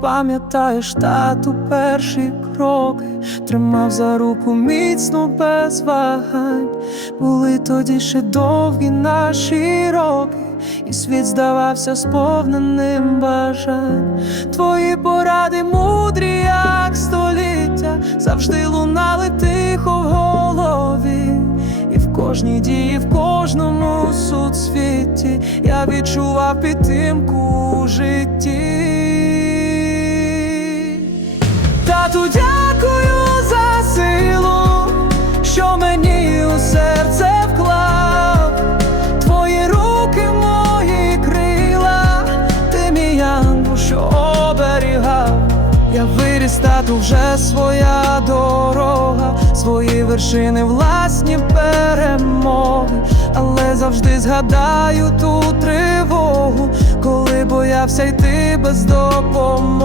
пам'ятаєш тату перші кроки, тримав за руку міцно без вагань. Були тоді ще довгі наші роки, і світ здавався сповненим бажань. Твої поради мудрі, як століття, завжди лунали тихо в голові. І в кожній дії, в кожному суцвіті я відчував підтримку у житті. Тату, дякую за силу, що мені у серце вклав. Твої руки, мої крила, ти мій ангел, що оберігав. Я виріс, тату, вже своя дорога, свої вершини, власні перемоги, але завжди згадаю ту тривогу, коли боявся йти без допомоги.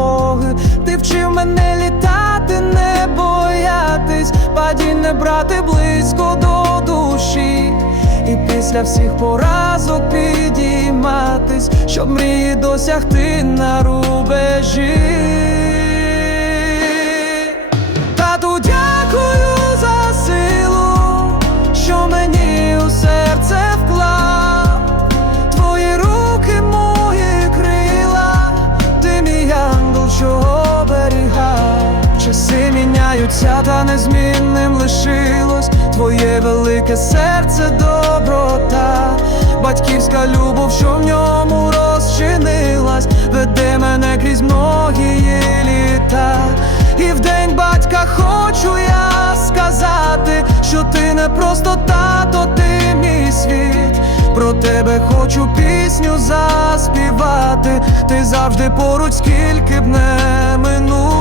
Боятись, падінь не брати близько до душі. І після всіх поразок підійматись, щоб мрії досягти на рубежі. Міняються, та незмінним лишилось Твоє велике серце, доброта, батьківська любов, що в ньому розчинилась, веде мене крізь многії літа. І в день батька хочу я сказати, що ти не просто тато, ти мій світ. Про тебе хочу пісню заспівати. Ти завжди поруч, скільки б не минуло